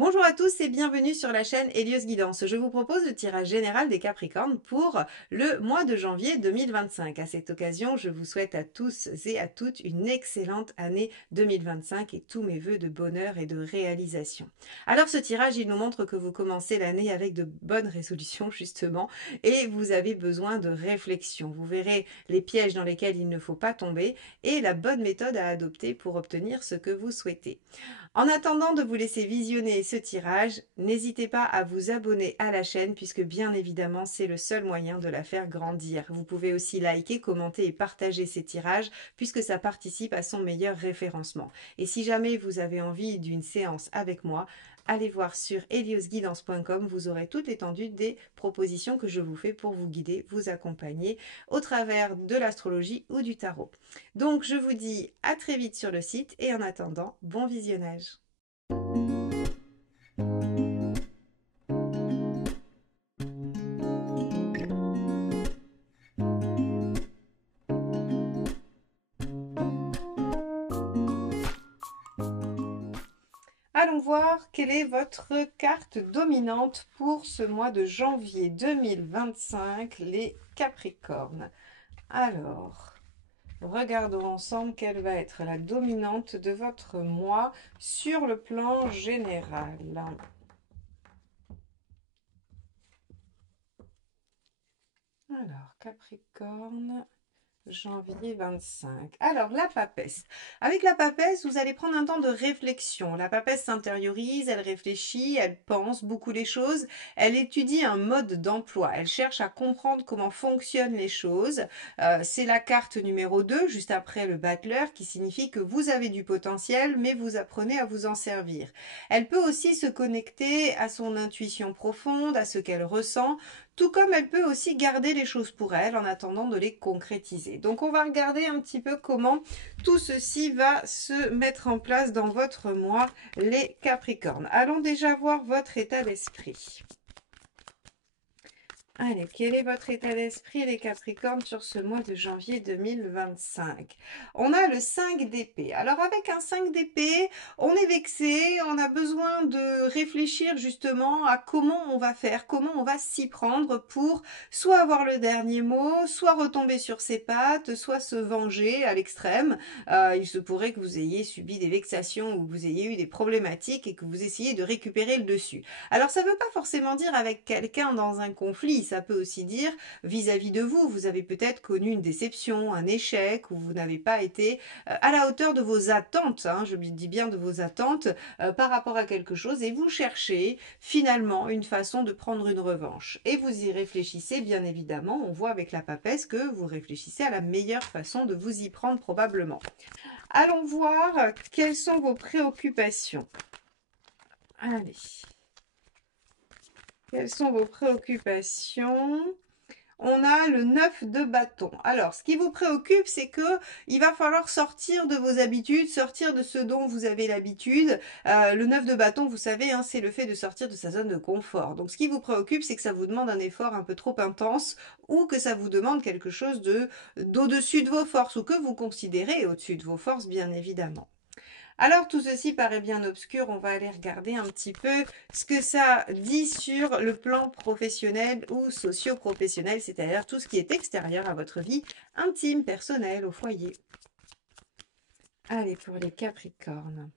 Bonjour à tous et bienvenue sur la chaîne Hélios Guidance. Je vous propose le tirage général des Capricornes pour le mois de janvier 2025. À cette occasion, je vous souhaite à tous et à toutes une excellente année 2025 et tous mes vœux de bonheur et de réalisation. Alors ce tirage, il nous montre que vous commencez l'année avec de bonnes résolutions justement et vous avez besoin de réflexion. Vous verrez les pièges dans lesquels il ne faut pas tomber et la bonne méthode à adopter pour obtenir ce que vous souhaitez. En attendant de vous laisser visionner ce tirage, n'hésitez pas à vous abonner à la chaîne puisque bien évidemment c'est le seul moyen de la faire grandir. Vous pouvez aussi liker, commenter et partager ces tirages puisque ça participe à son meilleur référencement. Et si jamais vous avez envie d'une séance avec moi, allez voir sur heliosguidance.com, vous aurez toute l'étendue des propositions que je vous fais pour vous guider, vous accompagner au travers de l'astrologie ou du tarot. Donc je vous dis à très vite sur le site et en attendant, bon visionnage. Allons voir quelle est votre carte dominante pour ce mois de janvier 2025, les Capricornes. Alors, regardons ensemble quelle va être la dominante de votre mois sur le plan général. Alors, Capricorne, janvier 25. Alors, la papesse. Avec la papesse, vous allez prendre un temps de réflexion. La papesse s'intériorise, elle réfléchit, elle pense beaucoup les choses, elle étudie un mode d'emploi, elle cherche à comprendre comment fonctionnent les choses. C'est la carte numéro 2, juste après le battleur, qui signifie que vous avez du potentiel, mais vous apprenez à vous en servir. Elle peut aussi se connecter à son intuition profonde, à ce qu'elle ressent, tout comme elle peut aussi garder les choses pour elle en attendant de les concrétiser. Donc on va regarder un petit peu comment tout ceci va se mettre en place dans votre mois, les Capricornes. Allons déjà voir votre état d'esprit. Allez, quel est votre état d'esprit, les Capricornes, sur ce mois de janvier 2025? On a le 5 d'épée. Alors, avec un 5 d'épée, on est vexé, on a besoin de réfléchir justement à comment on va faire, comment on va s'y prendre pour soit avoir le dernier mot, soit retomber sur ses pattes, soit se venger à l'extrême. Il se pourrait que vous ayez subi des vexations ou que vous ayez eu des problématiques et que vous essayez de récupérer le dessus. Alors, ça ne veut pas forcément dire avec quelqu'un dans un conflit. Ça peut aussi dire vis-à-vis de vous. Vous avez peut-être connu une déception, un échec, ou vous n'avez pas été à la hauteur de vos attentes, hein, je dis bien de vos attentes, par rapport à quelque chose, et vous cherchez finalement une façon de prendre une revanche. Et vous y réfléchissez, bien évidemment. On voit avec la papesse que vous réfléchissez à la meilleure façon de vous y prendre probablement. Allons voir quelles sont vos préoccupations. Allez. Quelles sont vos préoccupations? On a le 9 de bâton. Alors, ce qui vous préoccupe, c'est que il va falloir sortir de vos habitudes, sortir de ce dont vous avez l'habitude. Le 9 de bâton, vous savez, hein, c'est le fait de sortir de sa zone de confort. Donc, ce qui vous préoccupe, c'est que ça vous demande un effort un peu trop intense ou que ça vous demande quelque chose d'au-dessus de vos forces ou que vous considérez au-dessus de vos forces, bien évidemment. Alors tout ceci paraît bien obscur, on va aller regarder un petit peu ce que ça dit sur le plan professionnel ou socio-professionnel, c'est-à-dire tout ce qui est extérieur à votre vie intime, personnelle, au foyer. Allez, pour les Capricornes.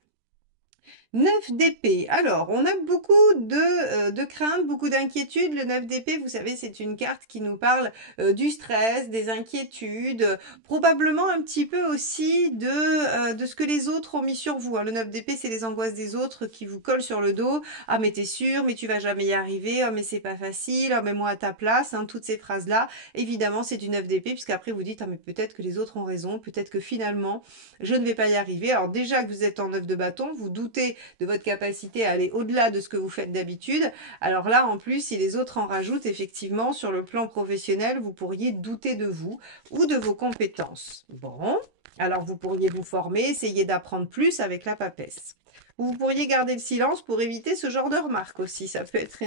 9 d'épée. Alors, on a beaucoup de craintes, beaucoup d'inquiétudes. Le 9 d'épée, vous savez, c'est une carte qui nous parle du stress, des inquiétudes, probablement un petit peu aussi de ce que les autres ont mis sur vous. Hein. Le 9 d'épée, c'est les angoisses des autres qui vous collent sur le dos. Ah, mais t'es sûr, mais tu vas jamais y arriver. Ah, mais c'est pas facile. Ah, mais moi à ta place. Hein, toutes ces phrases-là, évidemment, c'est du 9 d'épée, puisqu'après vous dites, ah, mais peut-être que les autres ont raison. Peut-être que finalement, je ne vais pas y arriver. Alors déjà que vous êtes en 9 de bâton, vous doutez de votre capacité à aller au-delà de ce que vous faites d'habitude. Alors là, en plus, si les autres en rajoutent, effectivement, sur le plan professionnel, vous pourriez douter de vous ou de vos compétences. Bon, alors vous pourriez vous former, essayer d'apprendre plus avec la papesse. Vous pourriez garder le silence pour éviter ce genre de remarques aussi, ça peut être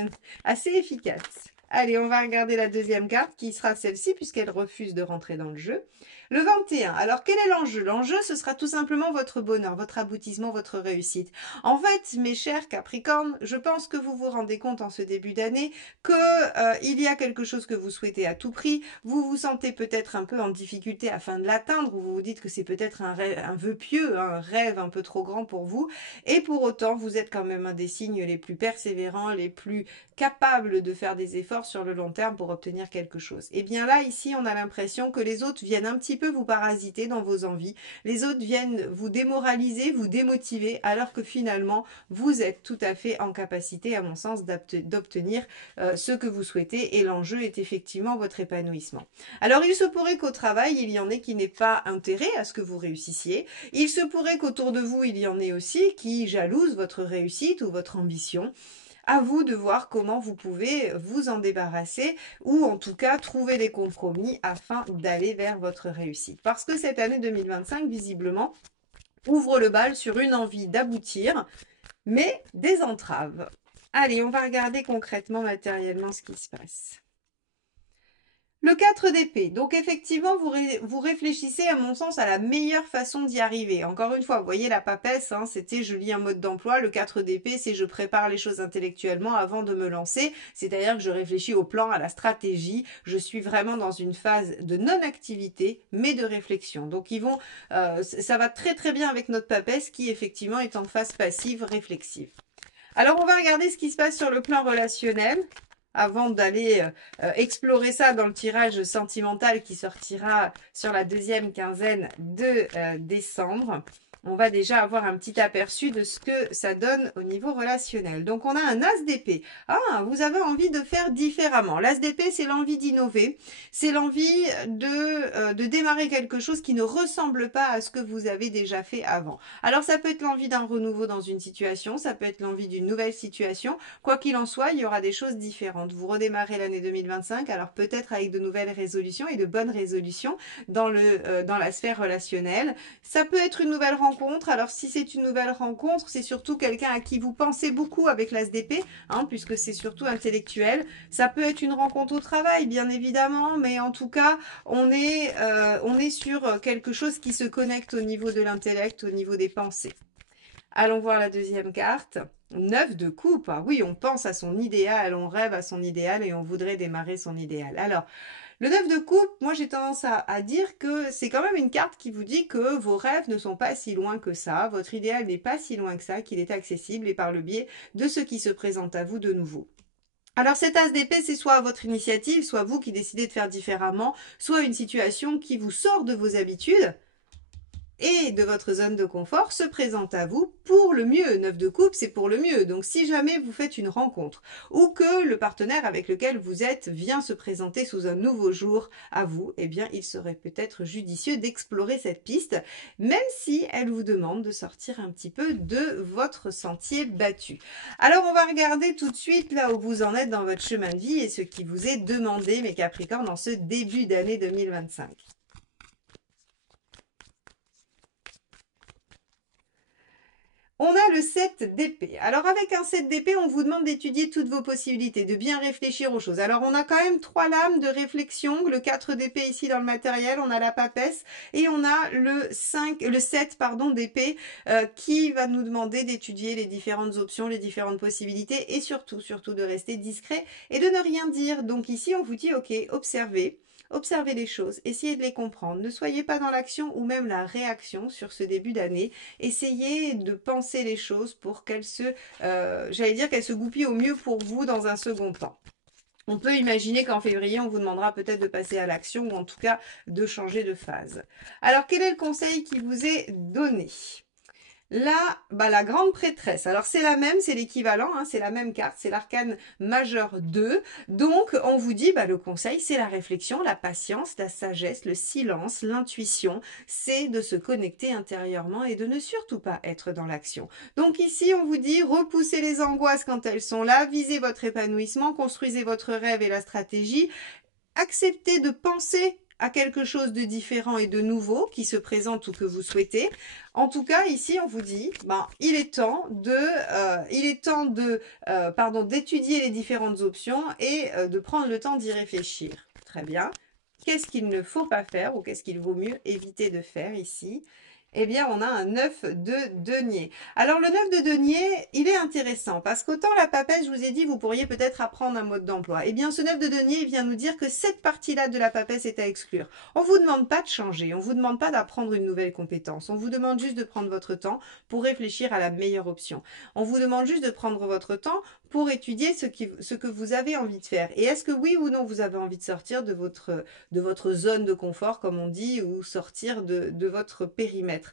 assez efficace. Allez, on va regarder la deuxième carte qui sera celle-ci puisqu'elle refuse de rentrer dans le jeu. Le 21, alors quel est l'enjeu? L'enjeu, ce sera tout simplement votre bonheur, votre aboutissement, votre réussite. En fait, mes chers Capricornes, je pense que vous vous rendez compte en ce début d'année que il y a quelque chose que vous souhaitez à tout prix. Vous vous sentez peut-être un peu en difficulté afin de l'atteindre, ou vous vous dites que c'est peut-être un vœu pieux, un rêve un peu trop grand pour vous. Et pour autant, vous êtes quand même un des signes les plus persévérants, les plus capables de faire des efforts sur le long terme pour obtenir quelque chose. Et bien là, ici, on a l'impression que les autres viennent un petit peu vous parasiter dans vos envies. Les autres viennent vous démoraliser, vous démotiver, alors que finalement, vous êtes tout à fait en capacité, à mon sens, d'obtenir ce que vous souhaitez. Et l'enjeu est effectivement votre épanouissement. Alors, il se pourrait qu'au travail, il y en ait qui n'aient pas intérêt à ce que vous réussissiez. Il se pourrait qu'autour de vous, il y en ait aussi qui jalousent votre réussite ou votre ambition. À vous de voir comment vous pouvez vous en débarrasser ou en tout cas trouver des compromis afin d'aller vers votre réussite. Parce que cette année 2025, visiblement, ouvre le bal sur une envie d'aboutir, mais des entraves. Allez, on va regarder concrètement, matériellement, ce qui se passe. Le 4 d'épée. Donc effectivement, vous réfléchissez à mon sens à la meilleure façon d'y arriver. Encore une fois, vous voyez la papesse, hein, c'était je lis un mode d'emploi. Le 4 d'épée, c'est je prépare les choses intellectuellement avant de me lancer. C'est-à-dire que je réfléchis au plan, à la stratégie. Je suis vraiment dans une phase de non-activité, mais de réflexion. Donc ça va très très bien avec notre papesse qui effectivement est en phase passive, réflexive. Alors on va regarder ce qui se passe sur le plan relationnel avant d'aller explorer ça dans le tirage sentimental qui sortira sur la deuxième quinzaine de décembre. On va déjà avoir un petit aperçu de ce que ça donne au niveau relationnel. Donc, on a un as d'épée. Ah, vous avez envie de faire différemment. L'as d'épée, c'est l'envie d'innover. C'est l'envie de démarrer quelque chose qui ne ressemble pas à ce que vous avez déjà fait avant. Alors, ça peut être l'envie d'un renouveau dans une situation. Ça peut être l'envie d'une nouvelle situation. Quoi qu'il en soit, il y aura des choses différentes. Vous redémarrez l'année 2025, alors peut-être avec de nouvelles résolutions et de bonnes résolutions dans la sphère relationnelle. Ça peut être une nouvelle rencontre. Alors si c'est une nouvelle rencontre, c'est surtout quelqu'un à qui vous pensez beaucoup avec l'as d'épée, hein, puisque c'est surtout intellectuel. Ça peut être une rencontre au travail, bien évidemment, mais en tout cas, on est sur quelque chose qui se connecte au niveau de l'intellect, au niveau des pensées. Allons voir la deuxième carte. 9 de coupe. Ah oui, on pense à son idéal, on rêve à son idéal et on voudrait démarrer son idéal. Alors, le 9 de coupe, moi j'ai tendance à dire que c'est quand même une carte qui vous dit que vos rêves ne sont pas si loin que ça, votre idéal n'est pas si loin que ça, qu'il est accessible et par le biais de ce qui se présente à vous de nouveau. Alors cet as d'épée, c'est soit votre initiative, soit vous qui décidez de faire différemment, soit une situation qui vous sort de vos habitudes et de votre zone de confort se présente à vous pour le mieux. 9 de coupe, c'est pour le mieux. Donc si jamais vous faites une rencontre ou que le partenaire avec lequel vous êtes vient se présenter sous un nouveau jour à vous, eh bien il serait peut-être judicieux d'explorer cette piste, même si elle vous demande de sortir un petit peu de votre sentier battu. Alors on va regarder tout de suite là où vous en êtes dans votre chemin de vie et ce qui vous est demandé, mes Capricornes, dans ce début d'année 2025. On a le 7 d'épée. Alors avec un 7 d'épée, on vous demande d'étudier toutes vos possibilités, de bien réfléchir aux choses. Alors on a quand même 3 lames de réflexion. Le 4 d'épée ici dans le matériel, on a la papesse et on a le 7 d'épée qui va nous demander d'étudier les différentes options, les différentes possibilités et surtout de rester discret et de ne rien dire. Donc ici on vous dit ok, observez. Observez les choses, essayez de les comprendre. Ne soyez pas dans l'action ou même la réaction sur ce début d'année. Essayez de penser les choses pour qu'elles qu'elles se goupillent au mieux pour vous dans un second temps. On peut imaginer qu'en février, on vous demandera peut-être de passer à l'action ou en tout cas de changer de phase. Alors, quel est le conseil qui vous est donné ? Là, la grande prêtresse, alors c'est la même, c'est l'équivalent, hein, c'est la même carte, c'est l'arcane majeur 2. Donc, on vous dit, le conseil, c'est la réflexion, la patience, la sagesse, le silence, l'intuition. C'est de se connecter intérieurement et de ne surtout pas être dans l'action. Donc ici, on vous dit, repoussez les angoisses quand elles sont là, visez votre épanouissement, construisez votre rêve et la stratégie, acceptez de penser à quelque chose de différent et de nouveau qui se présente ou que vous souhaitez. En tout cas, ici, on vous dit, il est temps d'étudier les différentes options et de prendre le temps d'y réfléchir. Très bien. qu'est-ce qu'il ne faut pas faire ou qu'est-ce qu'il vaut mieux éviter de faire ici? Eh bien, on a un 9 de denier. Alors, le 9 de denier, il est intéressant parce qu'autant la papesse, je vous ai dit, vous pourriez peut-être apprendre un mode d'emploi. Eh bien, ce 9 de denier, il vient nous dire que cette partie-là de la papesse est à exclure. On ne vous demande pas de changer, on ne vous demande pas d'apprendre une nouvelle compétence. On vous demande juste de prendre votre temps pour réfléchir à la meilleure option. On vous demande juste de prendre votre temps pour étudier ce que vous avez envie de faire. Et est-ce que oui ou non, vous avez envie de sortir de votre zone de confort, comme on dit, ou sortir de votre périmètre?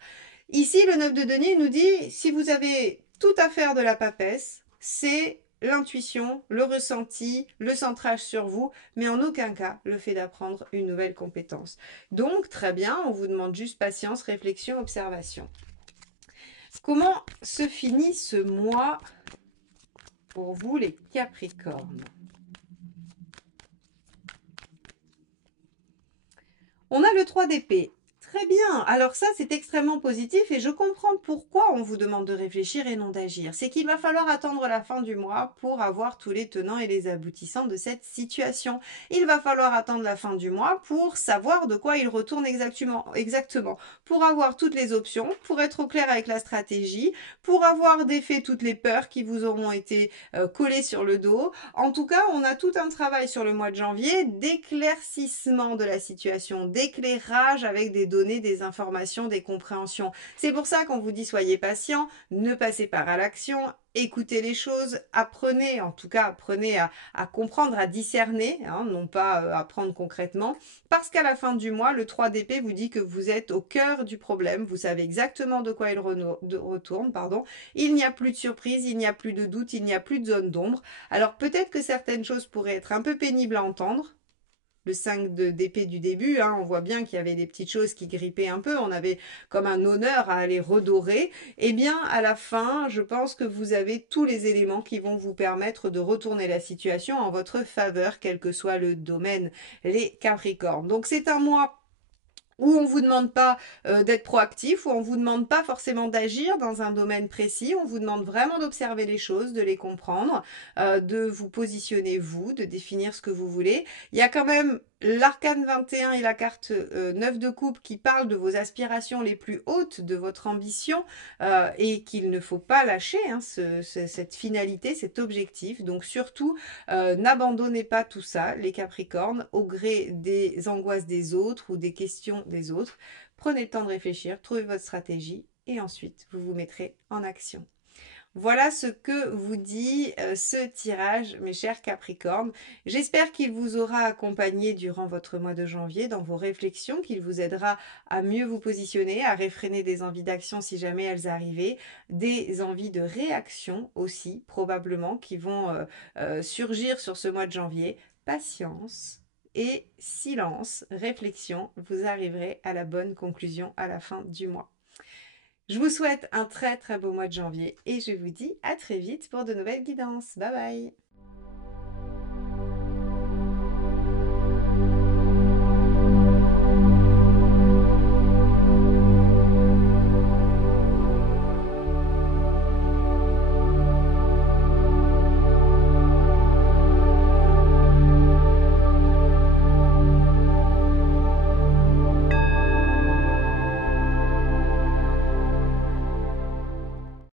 Ici, le 9 de denier nous dit, si vous avez tout à faire de la papesse, c'est l'intuition, le ressenti, le centrage sur vous, mais en aucun cas le fait d'apprendre une nouvelle compétence. Donc, très bien, on vous demande juste patience, réflexion, observation. Comment se finit ce mois pour vous, les Capricornes? On a le 3 d'épée. Très bien. Alors ça, c'est extrêmement positif et je comprends pourquoi on vous demande de réfléchir et non d'agir. C'est qu'il va falloir attendre la fin du mois pour avoir tous les tenants et les aboutissants de cette situation. Il va falloir attendre la fin du mois pour savoir de quoi il retourne exactement, pour avoir toutes les options, pour être au clair avec la stratégie, pour avoir défait toutes les peurs qui vous auront été collées sur le dos. En tout cas, on a tout un travail sur le mois de janvier d'éclaircissement de la situation, d'éclairage avec des données, des informations, des compréhensions. C'est pour ça qu'on vous dit soyez patient, ne passez pas à l'action, écoutez les choses, apprenez, en tout cas apprenez à comprendre, à discerner, hein, non pas apprendre concrètement, parce qu'à la fin du mois, le 3 d'épée vous dit que vous êtes au cœur du problème, vous savez exactement de quoi il retourne, pardon. Il n'y a plus de surprise, il n'y a plus de doute, il n'y a plus de zone d'ombre. Alors peut-être que certaines choses pourraient être un peu pénibles à entendre. Le 5 d'épée du début, hein, on voit bien qu'il y avait des petites choses qui grippaient un peu, on avait comme un honneur à aller redorer. Eh bien, à la fin, je pense que vous avez tous les éléments qui vont vous permettre de retourner la situation en votre faveur, quel que soit le domaine, les Capricornes. Donc c'est un mois où on ne vous demande pas d'être proactif, où on ne vous demande pas forcément d'agir dans un domaine précis, on vous demande vraiment d'observer les choses, de les comprendre, de vous positionner vous, de définir ce que vous voulez. Il y a quand même l'arcane 21 et la carte 9 de coupe qui parlent de vos aspirations les plus hautes, de votre ambition, et qu'il ne faut pas lâcher hein, cette finalité, cet objectif. Donc surtout, n'abandonnez pas tout ça, les Capricornes, au gré des angoisses des autres ou des questions des autres. Prenez le temps de réfléchir, trouvez votre stratégie et ensuite vous vous mettrez en action. Voilà ce que vous dit ce tirage, mes chers Capricornes. J'espère qu'il vous aura accompagné durant votre mois de janvier dans vos réflexions, qu'il vous aidera à mieux vous positionner, à réfréner des envies d'action si jamais elles arrivaient, des envies de réaction aussi, probablement, qui vont surgir sur ce mois de janvier. Patience et silence, réflexion, vous arriverez à la bonne conclusion à la fin du mois. Je vous souhaite un très très beau mois de janvier et je vous dis à très vite pour de nouvelles guidances. Bye bye!